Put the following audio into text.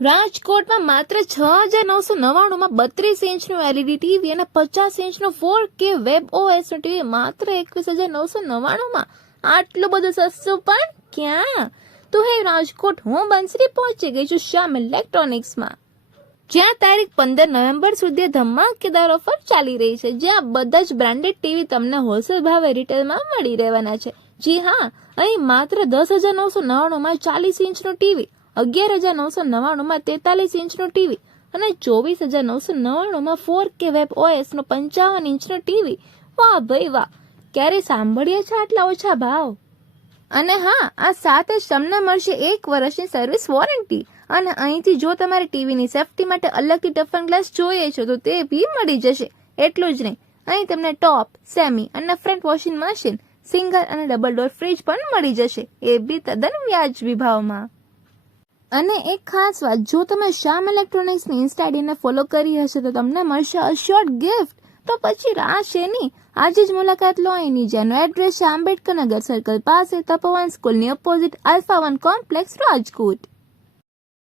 રાજકોટમાં માત્ર 6,999 માં 32 ઇંચનું એલઈડી ટીવી અને 50 ઇંચનું 4K વેબ OS નું ટીવી માત્ર 21,999 માં. આટલું બધું સસ્તું પણ ક્યાં? તો હે રાજકોટ, હું બંસરી પહોંચી ગઈ છું શ્યામ ઇલેક્ટ્રોનિક્સમાં, જ્યાં તારીખ 15 નવેમ્બર સુધી ધમાકેદાર ઓફર ચાલી રહી છે, જ્યાં બધા જ બ્રાન્ડેડ ટીવી તમને હોલસેલ ભાવે રિટેલમાં મળી રહેવાના છે. જી હા, અહીં માત્ર 10,999 માં 40 ઇંચનું ટીવી, 11,999 માં 43 ઇંચનું ટીવી અને 24,999 માં 4K વેબ OS નું 55 ઇંચનું ટીવી. વાહ ભાઈ વાહ, ક્યારે સાંભળીએ છે આટલા ઓછા ભાવ? અને હા, આ સાથે જ તમને મળશે 1 વર્ષની સર્વિસ વોરંટી. અને અહીંથી જો તમારે ટીવીની સેફટી માટે અલગથી ટફન ગ્લાસ જોઈએ છે તો તે બી મળી જશે. એટલું જ નહીં, અહીં તમને ટોપ, સેમી અને ફ્રન્ટ વોશિંગ મશીન, સિંગલ અને ડબલ ડોર ફ્રીજ પણ મળી જશે, એ બી તદ્દન વ્યાજબી ભાવમાં. અને એક ખાસ વાત, જો તમે શ્યામ ઇલેક્ટ્રોનિક્સની ઇન્સ્ટા આઈડીને ફોલો કરી હશે તો તમને મળશે અશ્યોર્ડ ગિફ્ટ. તો પછી રાહ શેની? આજે જ મુલાકાત લો અહીંની, જેનો એડ્રેસ છે આંબેડકર નગર સર્કલ પાસે, તપોવન સ્કૂલની ઓપોઝિટ, આલ્ફા 1 કોમ્પ્લેક્સ, રાજકોટ.